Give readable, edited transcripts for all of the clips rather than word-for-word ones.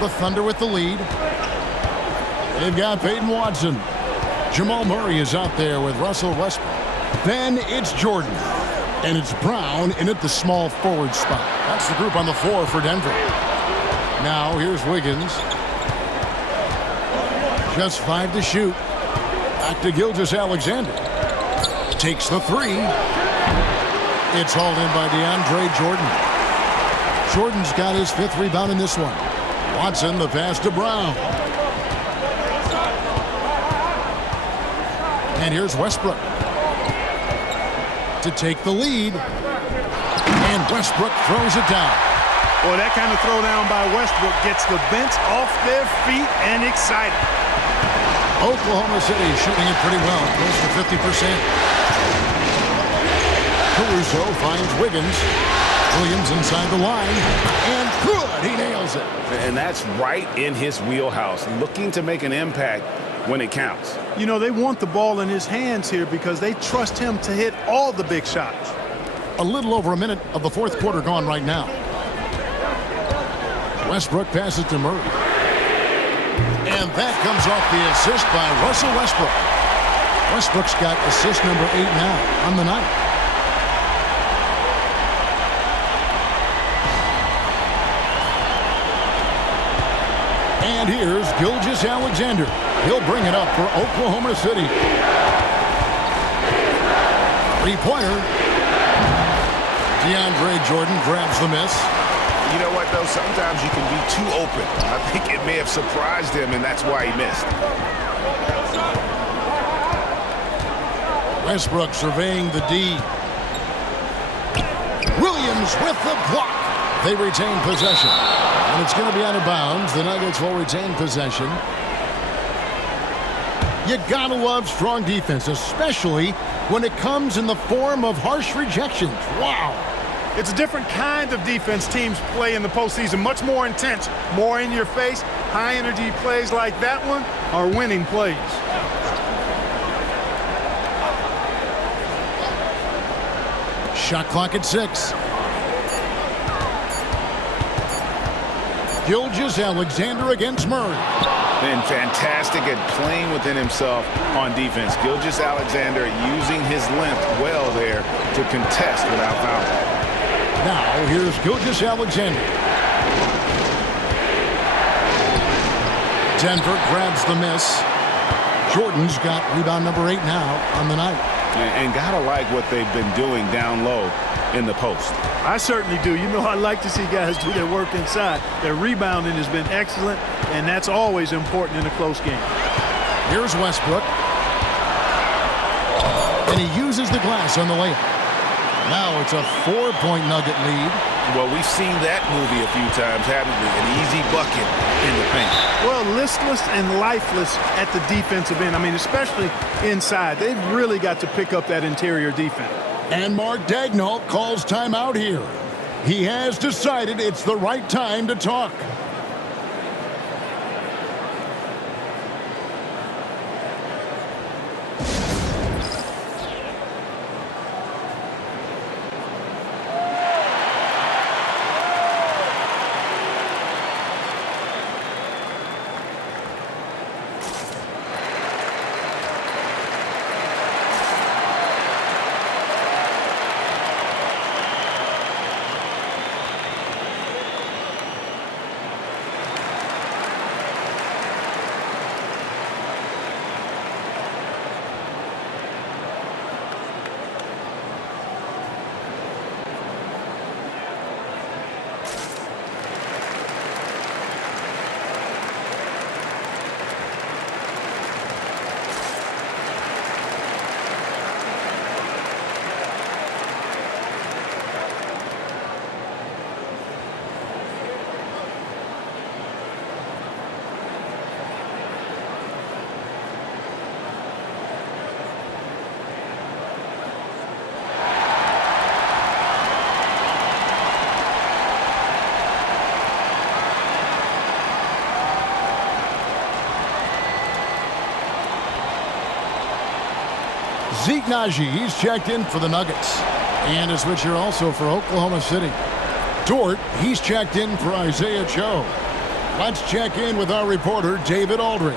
The Thunder with the lead. They've got Peyton Watson. Jamal Murray is out there with Russell Westbrook. Then it's Jordan. And it's Brown in at the small forward spot. That's the group on the floor for Denver. Now here's Wiggins. Just 5 to shoot. Back to Gilgeous-Alexander. Takes the 3. It's hauled in by DeAndre Jordan. Jordan's got his 5th rebound in this one. Watson, the pass to Brown. And here's Westbrook to take the lead. And Westbrook throws it down. Boy, that kind of throwdown by Westbrook gets the bench off their feet and excited. Oklahoma City shooting it pretty well, close to 50%. Caruso finds Wiggins. Williams inside the line. And good, he nails it. And that's right in his wheelhouse, looking to make an impact when it counts. You know, they want the ball in his hands here because they trust him to hit all the big shots. A little over a minute of the 4th quarter gone right now. Westbrook passes to Murray. And that comes off the assist by Russell Westbrook. Westbrook's got assist number 8 now on the night. And here's Gilgeous-Alexander. He'll bring it up for Oklahoma City. 3-pointer. DeAndre Jordan grabs the miss. You know what, though? Sometimes you can be too open. I think it may have surprised him, and that's why he missed. Westbrook surveying the D. Williams with the block. They retain possession. And it's going to be out of bounds. The Nuggets will retain possession. You gotta love strong defense, especially when it comes in the form of harsh rejections. Wow. It's a different kind of defense teams play in the postseason. Much more intense, more in your face. High-energy plays like that one are winning plays. Shot clock at 6. Gilgeous-Alexander against Murray. Been fantastic at playing within himself on defense. Gilgeous-Alexander using his length well there to contest without fouling. Now here's Gilgeous-Alexander. Denver grabs the miss. Jordan's got rebound number 8 now on the night. And gotta like what they've been doing down low in the post. I certainly do. You know, I like to see guys do their work inside. Their rebounding has been excellent, and that's always important in a close game. Here's Westbrook. And he uses the glass on the layup. Now it's a 4-point Nugget lead. Well, we've seen that movie a few times, haven't we? An easy bucket in the paint. Well, listless and lifeless at the defensive end. I mean, especially inside. They've really got to pick up that interior defense. And Mark Daigneault calls timeout here. He has decided it's the right time to talk. Zeke Naji, he's checked in for the Nuggets. And a switcher also for Oklahoma City. Dort, he's checked in for Isaiah Joe. Let's check in with our reporter, David Aldridge.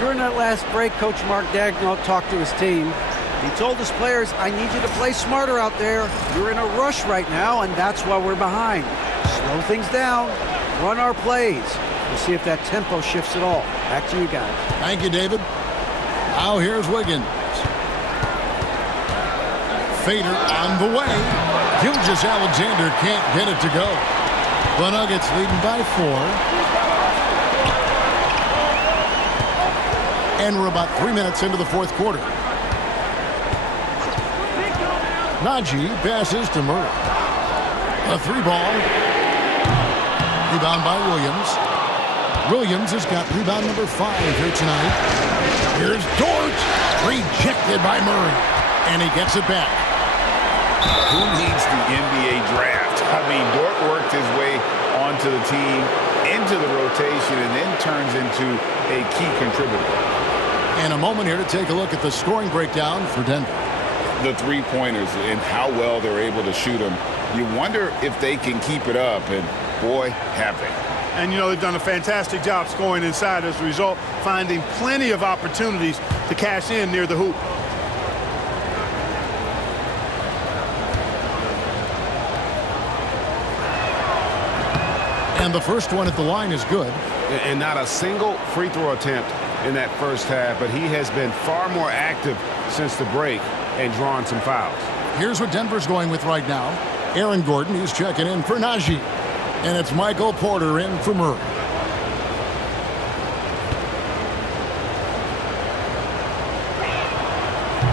During that last break, Coach Mark Daigneault talked to his team. He told his players, I need you to play smarter out there. You're in a rush right now, and that's why we're behind. Slow things down. Run our plays. We'll see if that tempo shifts at all. Back to you guys. Thank you, David. Now here's Wiggins. Fader on the way. Gilgeous-Alexander can't get it to go. The Nuggets leading by 4. And we're about 3 minutes into the fourth quarter. Najee passes to Murray. A 3-ball. Rebound by Williams. Williams has got rebound number 5 here tonight. Here's Dort. Rejected by Murray. And he gets it back. Who needs the NBA draft? I mean, Dort worked his way onto the team, into the rotation, and then turns into a key contributor. And a moment here to take a look at the scoring breakdown for Denver. The three-pointers and how well they're able to shoot them. You wonder if they can keep it up, and boy, have they. And, you know, they've done a fantastic job scoring inside as a result, finding plenty of opportunities to cash in near the hoop. And the first one at the line is good. And not a single free throw attempt in that first half, but he has been far more active since the break and drawn some fouls. Here's what Denver's going with right now. Aaron Gordon, he's checking in for Najee. And it's Michael Porter in for Murray.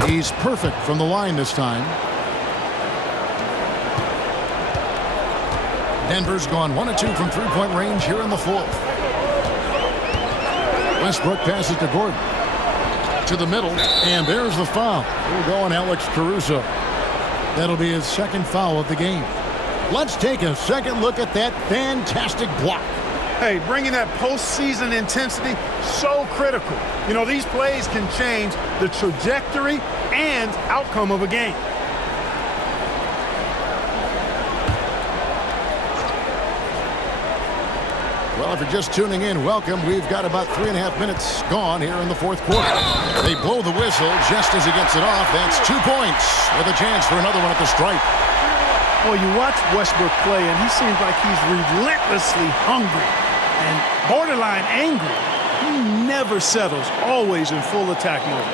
He's perfect from the line this time. Denver's gone 1 of 2 from three-point range here in the fourth. Westbrook passes to Gordon. To the middle, and there's the foul. We're going Alex Caruso. That'll be his second foul of the game. Let's take a second look at that fantastic block. Hey, bringing that postseason intensity, so critical. You know, these plays can change the trajectory and outcome of a game. Well, if you're just tuning in, welcome. We've got about 3.5 minutes gone here in the fourth quarter. They blow the whistle just as he gets it off. That's 2 points with a chance for another one at the stripe. Well, you watch Westbrook play, and he seems like he's relentlessly hungry and borderline angry. He never settles, always in full attack mode.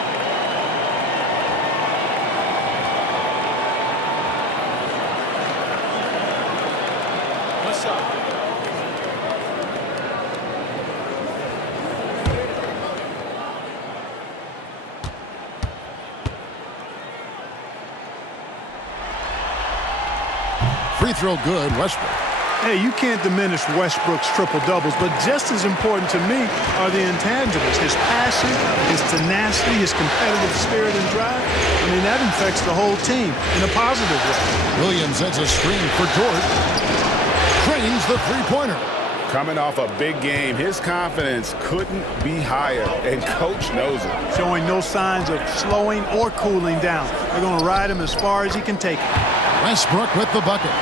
What's up? Free throw good, Westbrook. Hey, you can't diminish Westbrook's triple-doubles, but just as important to me are the intangibles. His passion, his tenacity, his competitive spirit and drive. I mean, that infects the whole team in a positive way. Williams sends a screen for Dort. Cranes the three-pointer. Coming off a big game, his confidence couldn't be higher, and Coach knows it. Showing no signs of slowing or cooling down. They're going to ride him as far as he can take it. Westbrook with the bucket.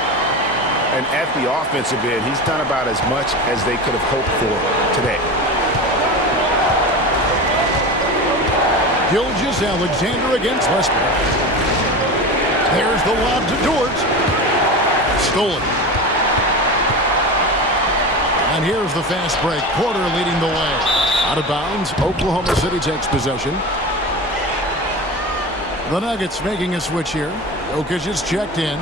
And at the offensive end, he's done about as much as they could have hoped for today. Gilgeous-Alexander against Westbrook. There's the lob to Dort. Stolen. And here's the fast break. Porter leading the way. Out of bounds. Oklahoma City takes possession. The Nuggets making a switch here. Jokic is checked in.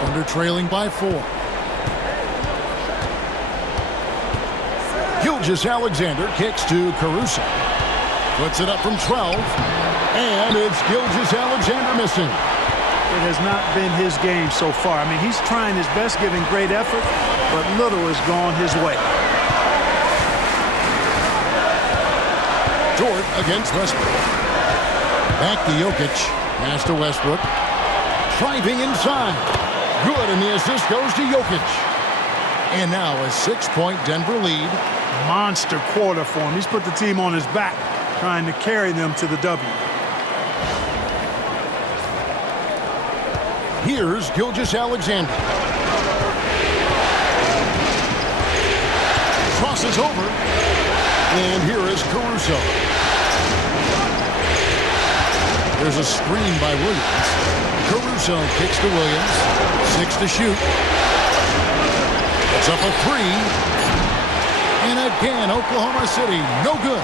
Thunder trailing by 4. Gilgeous-Alexander kicks to Caruso. Puts it up from 12. And it's Gilgeous-Alexander missing. It has not been his game so far. I mean, he's trying his best, giving great effort, but little has gone his way. Dort against Westbrook. Back to Jokic. Pass to Westbrook. Driving inside. Good, and the assist goes to Jokic. And now a 6-point Denver lead. Monster quarter for him. He's put the team on his back, trying to carry them to the W. Here's Gilgeous-Alexander. Crosses over. And here is Caruso. There's a screen by Williams. Caruso kicks to Williams. 6 to shoot. It's up a 3. And again, Oklahoma City, no good.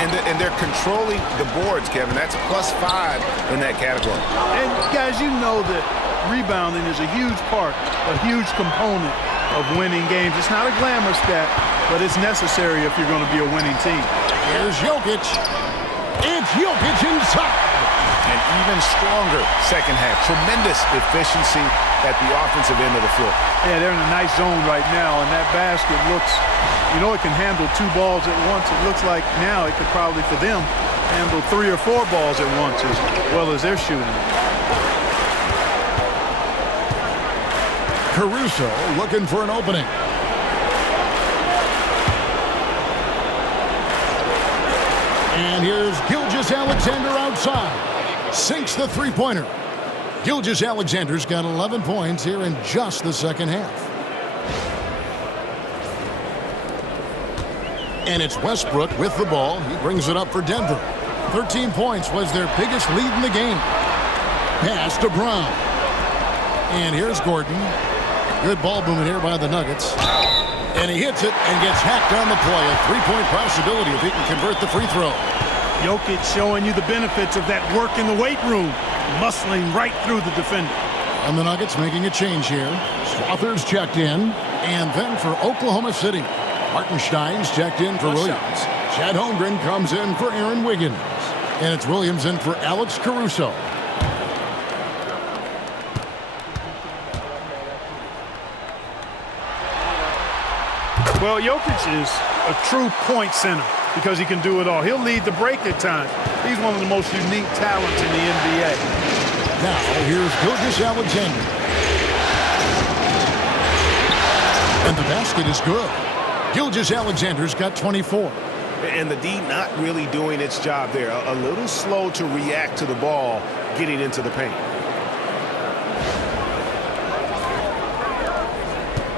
And they're controlling the boards, Kevin. That's +5 in that category. And, guys, you know that rebounding is a huge part, a huge component of winning games. It's not a glamour stat, but it's necessary if you're going to be a winning team. Here's Jokic. It's Jokic inside. An even stronger second half. Tremendous efficiency at the offensive end of the floor. Yeah, they're in a nice zone right now, and that basket looks, you know, it can handle 2 balls at once. It looks like now it could probably, for them, handle 3 or 4 balls at once as well as they're shooting. Caruso looking for an opening. And here's Gilgeous-Alexander outside. Sinks the three-pointer. Gilgeous-Alexander's got 11 points here in just the second half. And it's Westbrook with the ball. He brings it up for Denver. 13 points was their biggest lead in the game. Pass to Brown. And here's Gordon. Good ball movement here by the Nuggets. And he hits it and gets hacked on the play. A 3-point possibility if he can convert the free throw. Jokic showing you the benefits of that work in the weight room, muscling right through the defender. And the Nuggets making a change here. Slaughter's checked in. And then for Oklahoma City, Hartenstein's checked in for Williams. Chad Holmgren comes in for Aaron Wiggins. And it's Williams in for Alex Caruso. Well, Jokic is a true point center because he can do it all. He'll lead the break at times. He's one of the most unique talents in the NBA. Now, here's Gilgeous-Alexander. And the basket is good. Gilgeous-Alexander's got 24. And the D not really doing its job there. A little slow to react to the ball getting into the paint.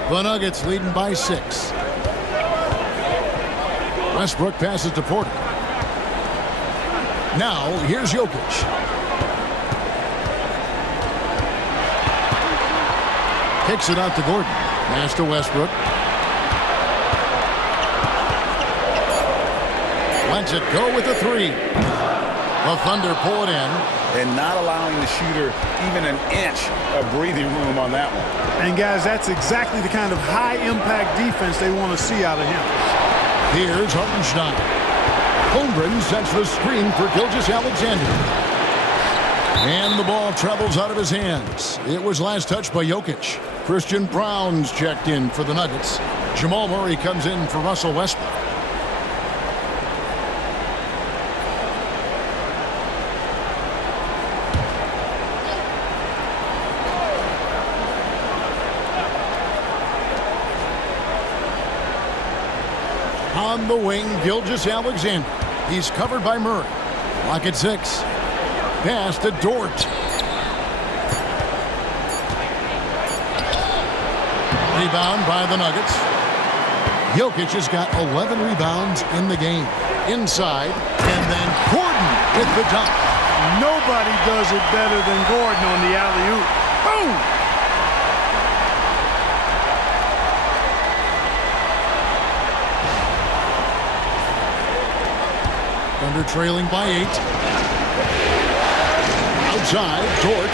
The Nuggets leading by 6. Westbrook passes to Porter. Now, here's Jokic. Kicks it out to Gordon. Pass to Westbrook. Lets it go with a 3. The Thunder pull it in. And not allowing the shooter even an inch of breathing room on that one. And, guys, that's exactly the kind of high-impact defense they want to see out of him. Here's Hartenstein. Holmgren sets the screen for Gilgeous-Alexander. And the ball travels out of his hands. It was last touched by Jokic. Christian Brown's checked in for the Nuggets. Jamal Murray comes in for Russell Westbrook. On the wing, Gilgeous-Alexander. He's covered by Murray. Lock at 6. Pass to Dort. Rebound by the Nuggets. Jokic has got 11 rebounds in the game. Inside, and then Gordon with the dunk. Nobody does it better than Gordon on the alley-oop. Boom! Thunder trailing by 8. Outside, Dort.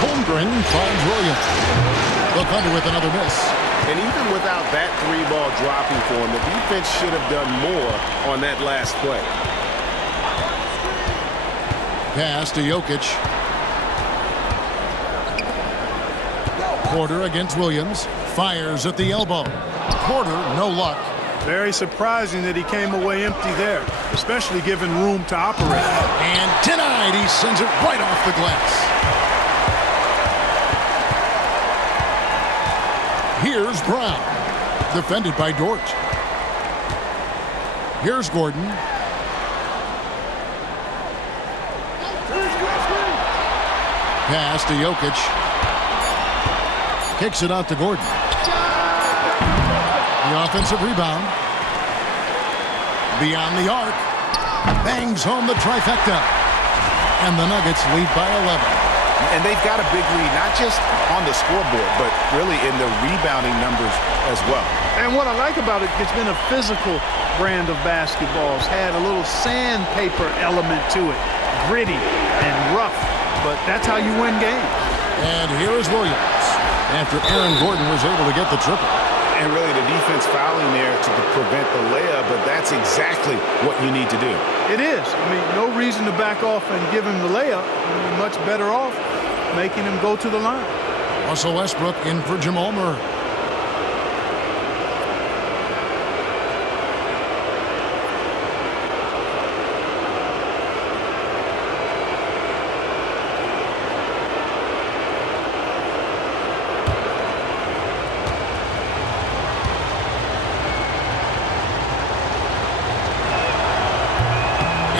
Holmgren finds Williams. The Thunder with another miss. And even without that 3-ball dropping for him, the defense should have done more on that last play. Pass to Jokic. Porter against Williams. Fires at the elbow. Porter, no luck. Very surprising that he came away empty there, especially given room to operate. And denied. He sends it right off the glass. Here's Brown. Defended by Dort. Here's Gordon. pass to Jokic. Kicks it out to Gordon. The offensive rebound. Beyond the arc. Bangs home the trifecta. And the Nuggets lead by 11. And they've got a big lead, not just on the scoreboard, but really in the rebounding numbers as well. And what I like about it, it's been a physical brand of basketball. It's had a little sandpaper element to it. Gritty and rough, but that's how you win games. And here is Williams after Aaron Gordon was able to get the triple. And really the defense fouling there to prevent the layup, but that's exactly what you need to do. It is. I mean, no reason to back off and give him the layup. You're much better off making him go to the line. Russell Westbrook in for Jamal Murray.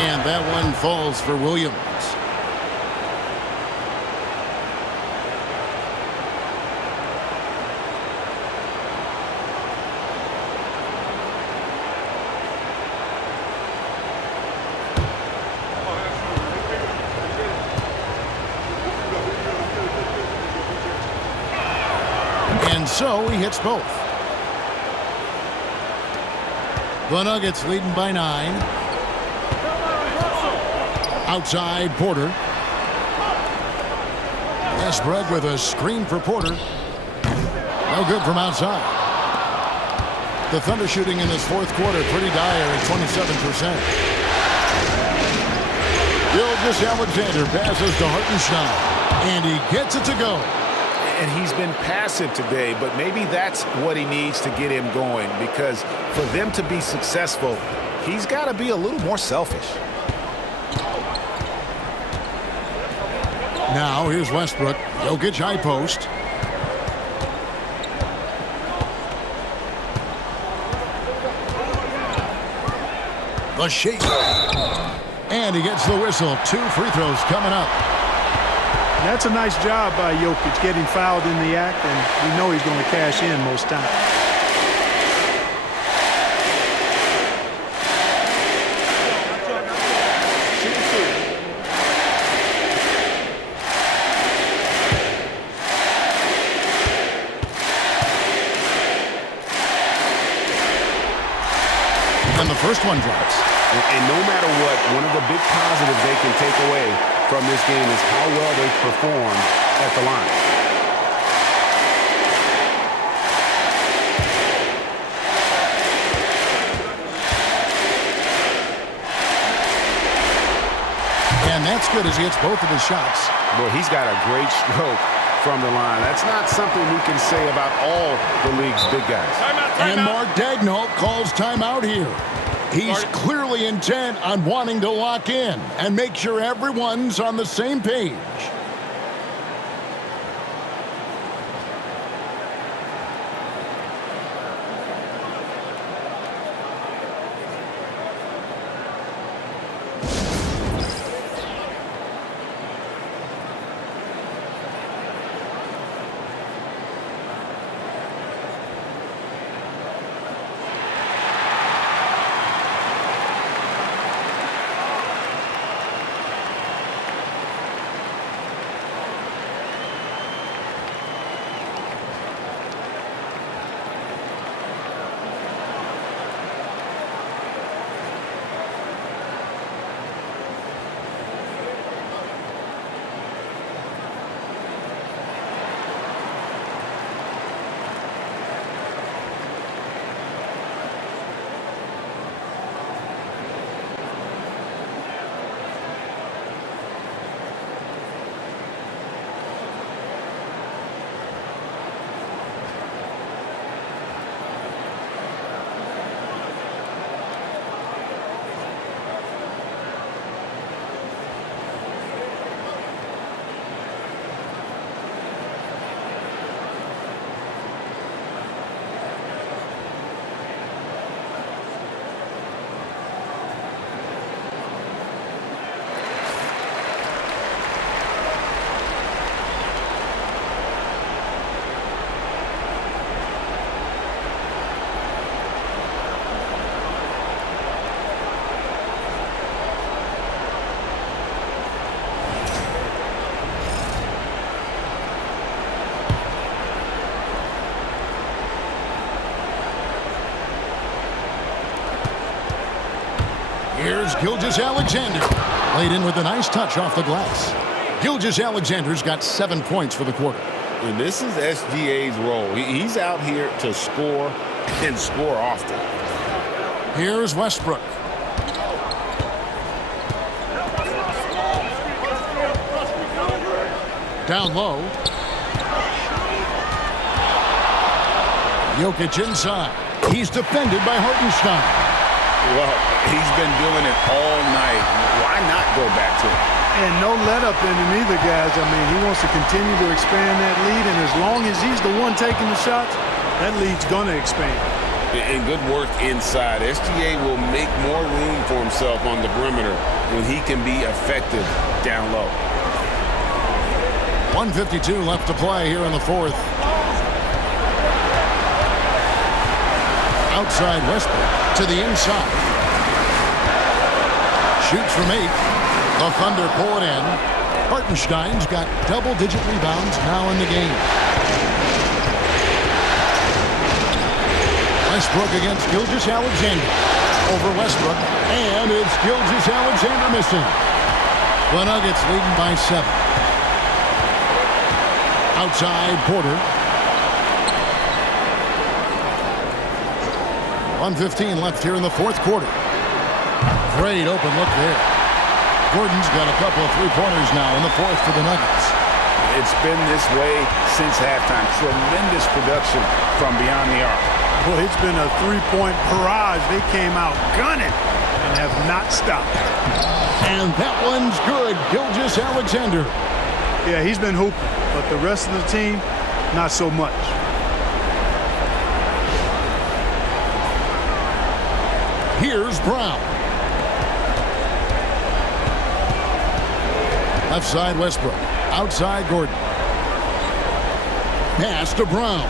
And that one falls for Williams. And so he hits both. The Nuggets leading by 9. Outside Porter. Westbrook with a screen for Porter. No good from outside. The Thunder shooting in this fourth quarter pretty dire at 27%. Gilgeous-Alexander passes to Hartenstein. And he gets it to go. And he's been passive today, but maybe that's what he needs to get him going, because for them to be successful, he's got to be a little more selfish. Now here's Westbrook. Jokic high post. The shake. And he gets the whistle. 2 free throws coming up. That's a nice job by Jokic getting fouled in the act, and we know he's going to cash in most times. And the first one drops. And no matter what, one of the big positives they can take away from this game is how well they performed at the line. And that's good as he hits both of his shots. Well, he's got a great stroke from the line. That's not something we can say about all the league's big guys. And Mark Daigneault calls timeout here. He's clearly intent on wanting to lock in and make sure everyone's on the same page. Here's Gilgeous-Alexander. Laid in with a nice touch off the glass. Gilgeous-Alexander's got 7 points for the quarter. And this is SGA's role. He's out here to score and score often. Here's Westbrook. Down low. Jokic inside. He's defended by Hartenstein. Well, he's been doing it all night. Why not go back to it? And no let up in him either, guys. I mean, he wants to continue to expand that lead, and as long as he's the one taking the shots, that lead's going to expand. And good work inside. SGA will make more room for himself on the perimeter when he can be effective down low. 1:52 left to play here in the fourth. Outside Westbrook to the inside. Shoots from 8. The Thunder pull it in. Hartenstein's got double-digit rebounds now in the game. Westbrook against Gilgeous-Alexander. Over Westbrook, and it's Gilgeous-Alexander missing. The Nuggets leading by 7. Outside Porter. 1:15 left here in the fourth quarter. Great open look there. Gordon's got a couple of three-pointers now in the fourth for the Nuggets. It's been this way since halftime. Tremendous production from beyond the arc. Well, it's been a three-point barrage. They came out gunning and have not stopped. And that one's good. Gilgeous-Alexander. Yeah, he's been hooping, but the rest of the team, not so much. Here's Brown. Left side Westbrook. Outside Gordon. Pass to Brown.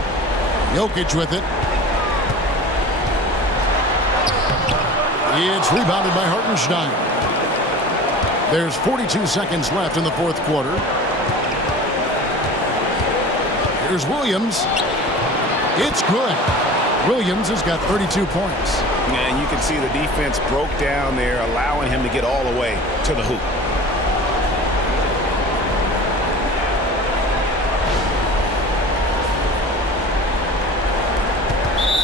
Jokic with it. It's rebounded by Hartenstein. There's 42 seconds left in the fourth quarter. Here's Williams. It's good. Williams has got 32 points. And you can see the defense broke down there, allowing him to get all the way to the hoop.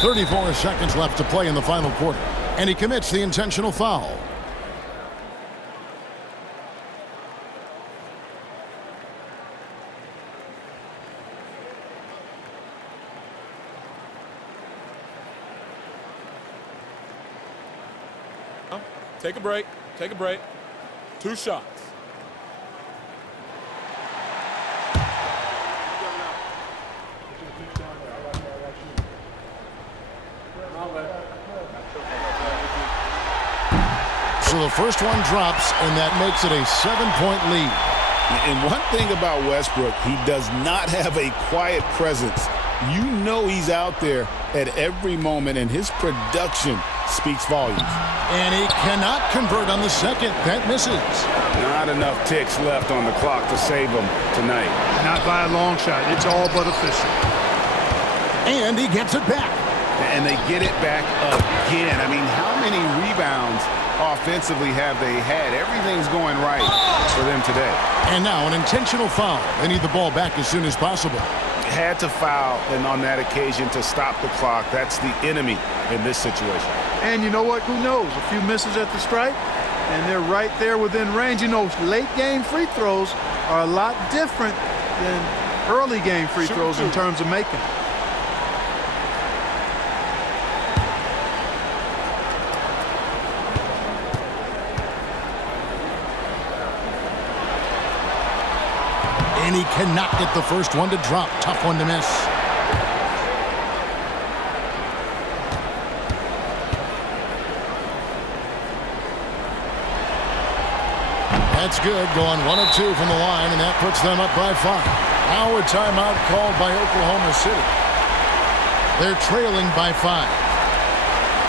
34 seconds left to play in the final quarter. And he commits the intentional foul. Take a break. Take a break. 2 shots. So the first one drops, and that makes it a 7-point lead. And one thing about Westbrook, he does not have a quiet presence. You know he's out there at every moment, and his production speaks volumes. And he cannot convert on the second. That misses. Not enough ticks left on the clock to save him tonight. Not by a long shot. It's all but official. And he gets it back. And they get it back again. I mean, how many rebounds offensively have they had? Everything's going right for them today. And now an intentional foul. They need the ball back as soon as possible. Had to foul, and on that occasion to stop the clock. That's the enemy in this situation. And you know what? Who knows? A few misses at the stripe, and they're right there within range. You know, late game free throws are a lot different than early game free throws in terms of making. And he cannot get the first one to drop. Tough one to miss. That's good. Going 1 of 2 from the line, and that puts them up by 5. Now a timeout called by Oklahoma City. They're trailing by 5.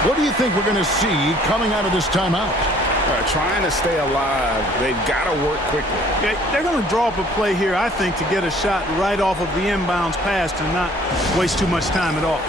What do you think we're going to see coming out of this timeout? Trying to stay alive. They've got to work quickly. They're going to draw up a play here, I think, to get a shot right off of the inbounds pass and not waste too much time at all.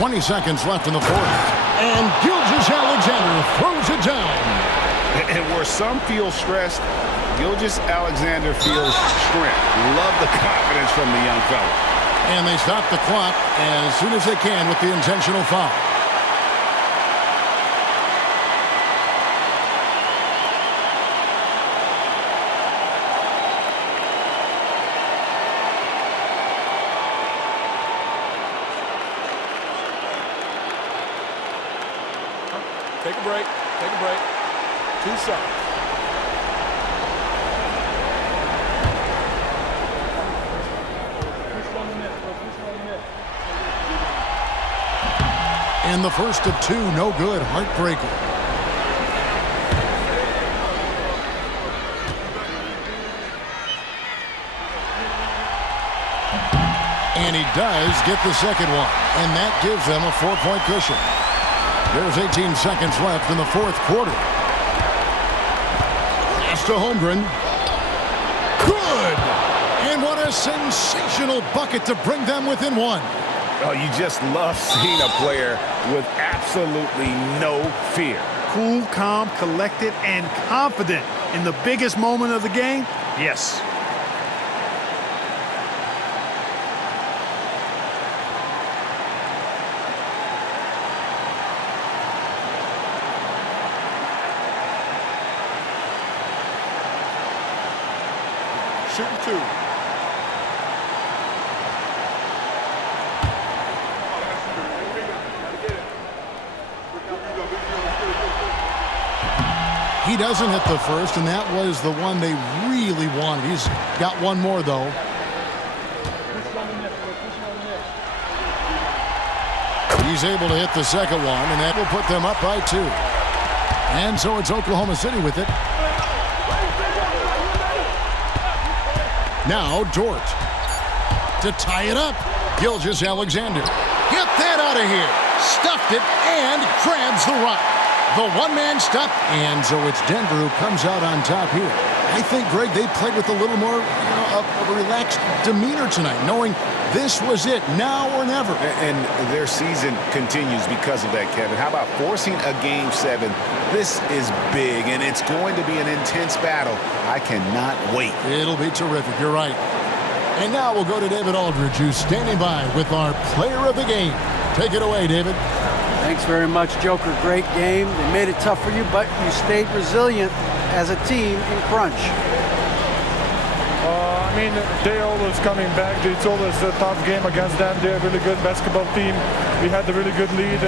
20 seconds left in the fourth. And Gilgeous-Alexander throws it down. And where some feel stressed, Gilgeous-Alexander feels strength. Love the confidence from the young fella. And they stop the clock as soon as they can with the intentional foul. Take a break. Take a break. 2 shots. And the first of 2, no good. Heartbreaker. And he does get the second one. And that gives them a 4-point cushion. There's 18 seconds left in the fourth quarter. Pass to Holmgren. Good! And what a sensational bucket to bring them within 1. Oh, you just love seeing a player with absolutely no fear. Cool, calm, collected, and confident in the biggest moment of the game? Yes. Shooting 2. He doesn't hit the first, and that was the one they really wanted. He's got one more, though. He's able to hit the second one, and that will put them up by 2. And so it's Oklahoma City with it. Now Dort to tie it up. Gilgeous-Alexander. Get that out of here. Stuffed it and grabs the rock. The one-man stop. And so it's Denver who comes out on top here. I think, Greg, they played with a little more of a relaxed demeanor tonight, knowing this was it, now or never. And their season continues because of that, Kevin. How about forcing a Game 7? This is big, and it's going to be an intense battle. I cannot wait. It'll be terrific. You're right. And now we'll go to David Aldridge, who's standing by with our player of the game. Take it away, David. Thanks very much, Joker. Great game. They made it tough for you, but you stayed resilient as a team in crunch. I mean, they're always coming back. It's always a tough game against them. They're a really good basketball team. We had a really good lead.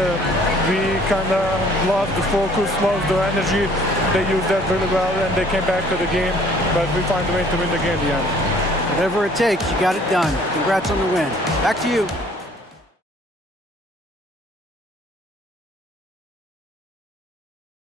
We kind of lost the focus, lost the energy. They used that really well, and they came back to the game. But we found a way to win the game in the end. Whatever it takes, you got it done. Congrats on the win. Back to you.